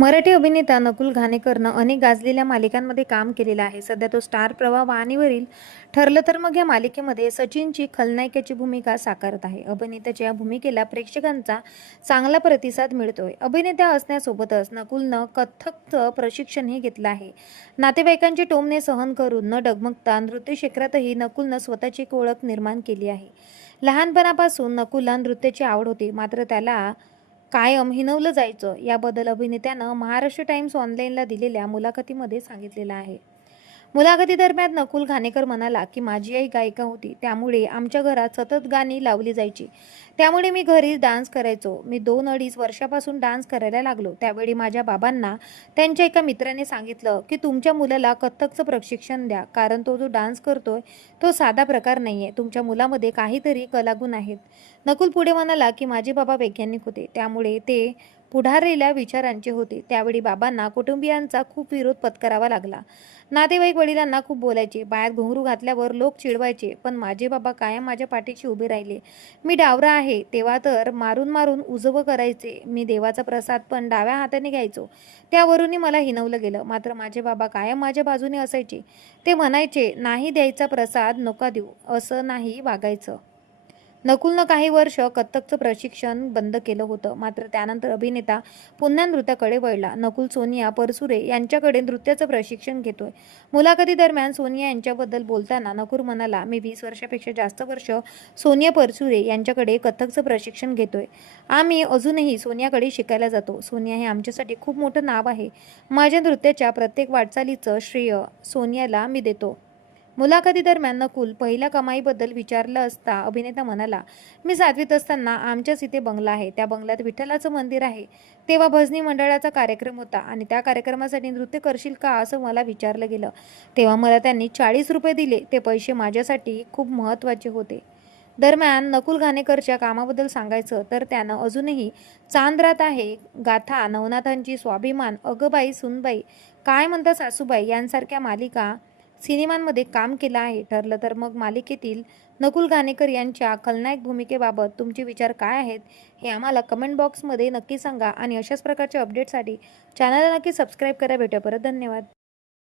मराठी अभिनेता नकुल घाणेकरनं अनेक गाजलेल्या मालिकांमध्ये काम केलेलं आहे. सध्या तो स्टार प्रवाह वाहिनीवरील ठरलं तर मग या मालिकेमध्ये सचिनची खलनायिकेची भूमिका साकारत आहे. अभिनेत्याच्या या भूमिकेला प्रेक्षकांचा चांगला प्रतिसाद मिळतोय. अभिनेता असण्यासोबतच नकुलनं कथ्थकचं प्रशिक्षणही घेतलं आहे. नातेवाईकांची टोमणे सहन करून न डगमगता नृत्य क्षेत्रातही नकुलनं स्वतःची एक ओळख निर्माण केली आहे. लहानपणापासून नकुलला नृत्याची आवड होती, मात्र त्याला कायम हिणवलं जायचं. याबद्दल अभिनेत्यानं महाराष्ट्र टाइम्स ऑनलाईनला दिलेल्या मुलाखतीमध्ये सांगितलेलं आहे. मुलाखतीदरम्यान नकुल घाणेकर म्हणाला की माझी आई गायिका होती, त्यामुळे आमच्या घरात सतत गाणी लावली जायची. त्यामुळे मी घरी डान्स करायचो. मी 2-2.5 वर्षापासून डान्स करायला लागलो. त्यावेळी माझ्या बाबांना त्यांच्या एका मित्राने सांगितलं की तुमच्या मुलाला कथ्थकचं प्रशिक्षण द्या, कारण तो जो डान्स करतोय तो साधा प्रकार नाहीये. तुमच्या मुलामध्ये काहीतरी कलागुण आहेत. नकुल पुढे म्हणाला की माझे बाबा वैज्ञानिक होते, त्यामुळे ते पुढारलेल्या विचारांचे होते. त्यावेळी बाबांना कुटुंबियांचा खूप विरोध पत्करावा लागला. नातेवाईक वडिलांना खूप बोलायचे, पायात घुंगरू घातल्यावर लोक चिडवायचे, पण माझे बाबा कायम माझ्या पाठीशी उभे राहिले. मी डावरा आहे तेव्हा तर मारून मारून उजवं करायचे. मी देवाचा प्रसाद पण डाव्या हाताने घ्यायचो. त्यावरूनही मला हिणवलं गेलं, मात्र माझे बाबा कायम माझ्या बाजूने असायचे. ते म्हणायचे, नाही द्यायचा प्रसाद नका देऊ, असं नाही वागायचं. नकुलनं काही वर्ष कथ्थकचं प्रशिक्षण बंद केलं होतं, मात्र त्यानंतर अभिनेता पुन्हा नृत्याकडे वळला. नकुल सोनिया परसुरे यांच्याकडे नृत्याचं प्रशिक्षण घेतोय. मुलाखतीदरम्यान सोनिया यांच्याबद्दल बोलताना नकुल म्हणाला, मी 20 वर्षापेक्षा जास्त वर्ष सोनिया परसुरे यांच्याकडे कथ्थकचं प्रशिक्षण घेतोय. आम्ही अजूनही सोनियाकडे शिकायला जातो. सोनिया हे आमच्यासाठी खूप मोठं नाव आहे. माझ्या नृत्याच्या प्रत्येक वाटचालीचं श्रेय सोनियाला मी देतो. मुलाखतीदरम्यान नकुल पहिल्या कमाईबद्दल विचारलं असता अभिनेता म्हणाला, मी 7वीत असताना आमच्याच इथे बंगला आहे. त्या बंगल्यात विठ्ठलाचं मंदिर आहे. तेव्हा भजनी मंडळाचा कार्यक्रम होता आणि त्या कार्यक्रमासाठी नृत्य करशील का असं मला विचारलं गेलं. तेव्हा मला त्यांनी 40 रुपये दिले. ते पैसे माझ्यासाठी खूप महत्त्वाचे होते. दरम्यान नकुल घाणेकरच्या कामाबद्दल सांगायचं तर त्यानं अजूनही चांद रात आहे, गाथा, नवनाथांची, स्वाभिमान, अगबाई सुनबाई, काय म्हणता सासूबाई यांसारख्या मालिका सिनेमांमध्ये काम केलं आहे. ठरलं तर मग मालिकेतील नकुल घाणेकर यांच्या खलनायक भूमिकेबाबत तुमचे विचार काय आहेत हे आम्हाला कमेंट बॉक्समध्ये नक्की सांगा आणि अशाच प्रकारच्या अपडेटसाठी चॅनलला नक्की सबस्क्राईब करा. भेटूया परत. धन्यवाद.